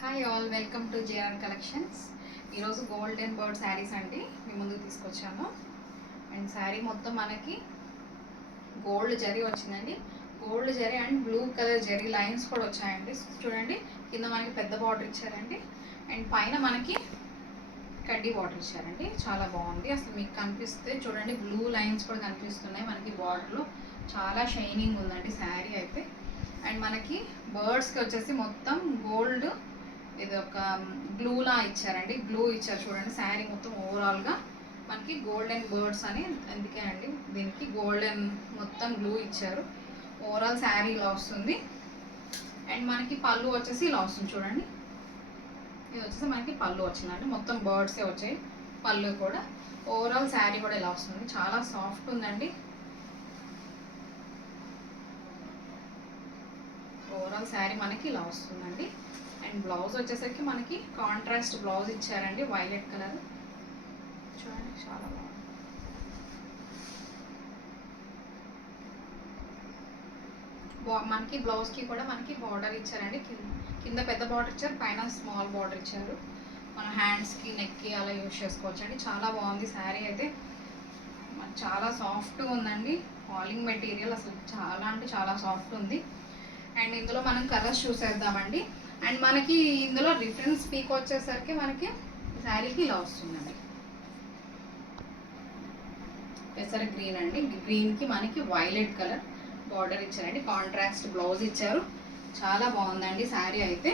Hi all, welcome to JR collections. ఈరోజు golden bird saris అండి మీ ముందుకు తీసుకొచ్చాను. అండ్ శారీ మొత్తం మనకి గోల్డ్ జరీ వచ్చిందండి. Gold zari and blue colour zari lines కూడా వచ్చాయండి. చూడండి, కింద మనకి పెద్ద బార్డర్ ఇచ్చారండి. అండ్ పైన మనకి కడ్డీ బార్డర్ ఇచ్చారండి. చాలా బాగుంది. అసలు మీకు కనిపిస్తే చూడండి, బ్లూ లైన్స్ కూడా కనిపిస్తున్నాయి మనకి బార్డర్లో. చాలా షైనింగ్ ఉందండి శారీ అయితే. అండ్ మనకి బర్డ్స్కి వచ్చేసి మొత్తం గోల్డ్, ఇది ఒక గ్లూలా ఇచ్చారండి. గ్లూ ఇచ్చారు చూడండి. శారీ మొత్తం ఓవరాల్గా మనకి గోల్డెన్ బర్డ్స్ అని, అందుకే అండి దీనికి గోల్డెన్ మొత్తం గ్లూ ఇచ్చారు. ఓవరాల్ శారీ ఇలా వస్తుంది. అండ్ మనకి పళ్ళు వచ్చేసి ఇలా వస్తుంది చూడండి. ఇది వచ్చేసి మనకి పళ్ళు వచ్చిందండి. మొత్తం బర్డ్సే వచ్చాయి పళ్ళు కూడా. ఓవరాల్ శారీ కూడా ఇలా వస్తుంది. చాలా సాఫ్ట్ ఉందండి. ఓవరాల్ శారీ మనకి ఇలా వస్తుందండి. అండ్ బ్లౌజ్ వచ్చేసరికి మనకి కాంట్రాస్ట్ బ్లౌజ్ ఇచ్చారండి, వైలెట్ కలర్. చూడండి, చాలా బాగుంది. మనకి బ్లౌజ్కి కూడా మనకి బార్డర్ ఇచ్చారండి. కింద పెద్ద బార్డర్ ఇచ్చారు, పైన స్మాల్ బార్డర్ ఇచ్చారు. మన హ్యాండ్స్కి, నెక్కి అలా యూజ్ చేసుకోవచ్చు అండి. చాలా బాగుంది శారీ అయితే. చాలా సాఫ్ట్గా ఉందండి. ఫాలింగ్ మెటీరియల్ అసలు చాలా అంటే చాలా సాఫ్ట్ ఉంది. అండ్ ఇందులో మనం కలర్స్ చూసేద్దామండి. అండ్ మనకి ఇందులో రిఫరెన్స్ పీక్ వచ్చేసరికి మనకి శారీకి ఇలా వస్తుందండి. పెసర గ్రీన్ అండి. గ్రీన్కి మనకి వైలెట్ కలర్ బార్డర్ ఇచ్చారండి. కాంట్రాస్ట్ బ్లౌజ్ ఇచ్చారు. చాలా బాగుందండి శారీ అయితే.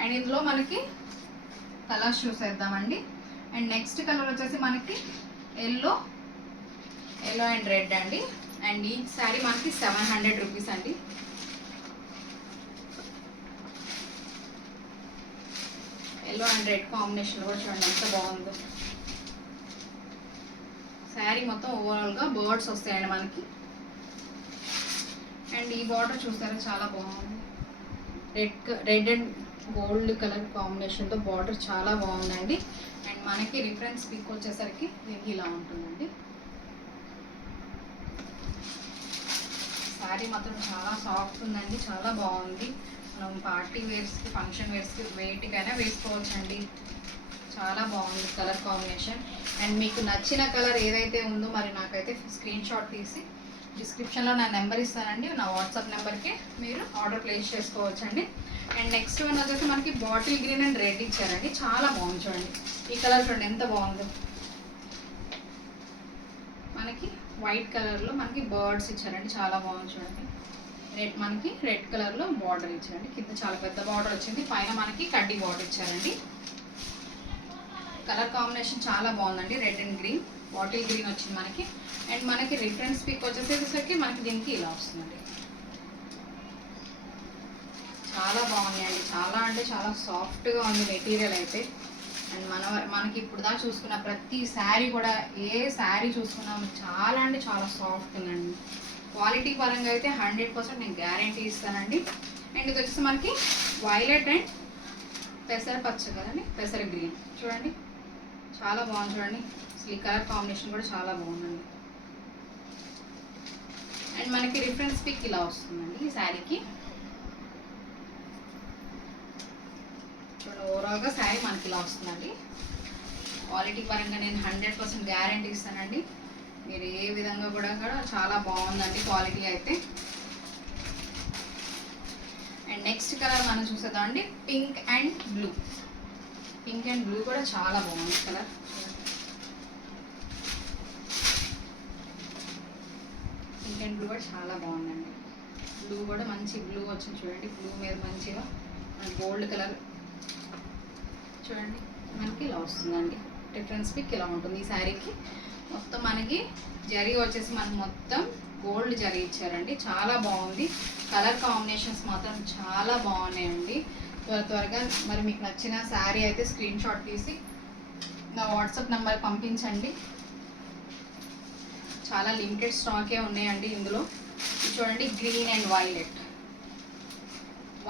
అండ్ ఇందులో మనకి కలర్స్ చూసేద్దామండి. అండ్ నెక్స్ట్ కలర్ వచ్చేసి మనకి ఎల్లో అండ్ రెడ్ అండి. అండ్ ఈ శారీ మనకి 700 రూపీస్ అండి. ఎల్లో అండ్ రెడ్ కాంబినేషన్ కూడా చూడండి ఎంత బాగుందో. శారీ మొత్తం ఓవరాల్గా బర్డ్స్ వస్తాయండి మనకి. అండ్ ఈ బార్డర్ చూసారా, చాలా బాగుంది. రెడ్ అండ్ గోల్డ్ కలర్ కాంబినేషన్తో బార్డర్ చాలా బాగుందండి. అండ్ మనకి రిఫరెన్స్ పిక్ వచ్చేసరికి దీనికి ఇలా ఉంటుందండి. శారీ మాత్రం చాలా సాఫ్ట్ ఉందండి. చాలా బాగుంది. మనం పార్టీ వేర్స్కి, ఫంక్షన్ వేర్స్కి, వేటికైనా వేసుకోవచ్చండి. చాలా బాగుంది కలర్ కాంబినేషన్. అండ్ మీకు నచ్చిన కలర్ ఏదైతే ఉందో మరి నాకైతే స్క్రీన్ షాట్ తీసి డిస్క్రిప్షన్లో నా నెంబర్ ఇస్తానండి. నా వాట్సాప్ నెంబర్కి మీరు ఆర్డర్ ప్లేస్ చేసుకోవచ్చండి. అండ్ నెక్స్ట్ వన్ వచ్చేసి మనకి బాటిల్ గ్రీన్ అండ్ రెడ్ ఇచ్చారండి. చాలా బాగుంది చూడండి. ఈ కలర్ చూడండి ఎంత బాగుందో. మనకి వైట్ కలర్లో మనకి బర్డ్స్ ఇచ్చారండి. చాలా బాగుంది చూడండి. మనకి రెడ్ కలర్లో బార్డర్ ఇచ్చారండి. కింద చాలా పెద్ద బార్డర్ వచ్చింది. పైన మనకి కడ్డీ బార్డర్ ఇచ్చారండి. కలర్ కాంబినేషన్ చాలా బాగుందండి. Red and green, bottle green వచ్చింది మనకి. అండ్ మనకి రిఫరెన్స్ పిక్ వచ్చేసరికి మనకి దీనికి ఇలా వస్తుందండి. చాలా బాగున్నాయండి. చాలా అంటే చాలా సాఫ్ట్గా ఉంది మెటీరియల్ అయితే. అండ్ మనకి ఇప్పుడు దాకా చూసుకున్న ప్రతి శారీ కూడా, ఏ శారీ చూసుకున్నా చాలా అంటే చాలా సాఫ్ట్ ఉందండి. క్వాలిటీ పరంగా అయితే 100% నేను గ్యారంటీ ఇస్తానండి. అండ్ ఇది వచ్చేసి మనకి వైలెట్ అండ్ పెసర పచ్చ కదండి, పెసర గ్రీన్ చూడండి. చాలా బాగుంది చూడండి. అసలు ఈ కలర్ కాంబినేషన్ కూడా చాలా బాగుందండి. అండ్ మనకి రిఫరెన్స్ పిక్ ఇలా వస్తుందండి ఈ శారీకి. చూడండి, ఓవరాల్గా శారీ మనకి ఇలా వస్తుందండి. క్వాలిటీ పరంగా నేను 100% గ్యారంటీ ఇస్తానండి. మీరు ఏ విధంగా కూడా చాలా బాగుందండి క్వాలిటీ అయితే. అండ్ నెక్స్ట్ కలర్ మనం చూసేద్దాం అండి, pink and blue. Pink and blue కూడా చాలా బాగుంది కలర్. పింక్ అండ్ బ్లూ కూడా చాలా బాగుందండి. బ్లూ కూడా మంచి బ్లూ వచ్చింది చూడండి. బ్లూ మీద మంచిగా గోల్డ్ కలర్ చూడండి మనకి ఇలా వస్తుందండి. డిఫరెన్స్ పిక్ ఇలా ఉంటుంది ఈ శారీకి. మొత్తం మనకి జరీ వచ్చేసి మనకి మొత్తం గోల్డ్ జరీ ఇచ్చారండి. చాలా బాగుంది. కలర్ కాంబినేషన్స్ మాత్రం చాలా బాగున్నాయండి. త్వరగా మరి మీకు నచ్చిన శారీ అయితే స్క్రీన్ షాట్ తీసి నా వాట్సాప్ నెంబర్ పంపించండి. చాలా లిమిటెడ్ స్టాకే ఉన్నాయండి ఇందులో. చూడండి, green and violet,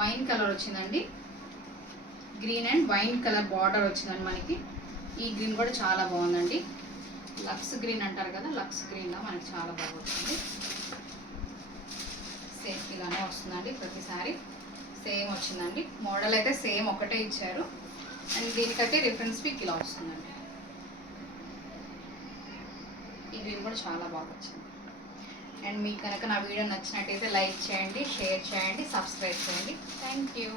wine colour వచ్చిందండి. Green and wine colour border వచ్చిందండి మనకి. ఈ గ్రీన్ కూడా చాలా బాగుందండి. లక్స్ గ్రీన్ అంటారు కదా, లక్స్ గ్రీన్లో మనకి చాలా బాగా వచ్చింది. సేమ్ ఇలానే వస్తుందండి ప్రతిసారి. సేమ్ వచ్చిందండి. మోడల్ అయితే సేమ్ ఒకటే ఇచ్చారు. అండ్ దీనికైతే రిఫరెన్స్ పిక్ ఇలా వస్తుందండి. ఈ వ్యూ కూడా చాలా బాగా వచ్చింది. అండ్ మీకు కనుక నా వీడియో నచ్చినట్టయితే లైక్ చేయండి, షేర్ చేయండి, సబ్స్క్రైబ్ చేయండి. Thank you.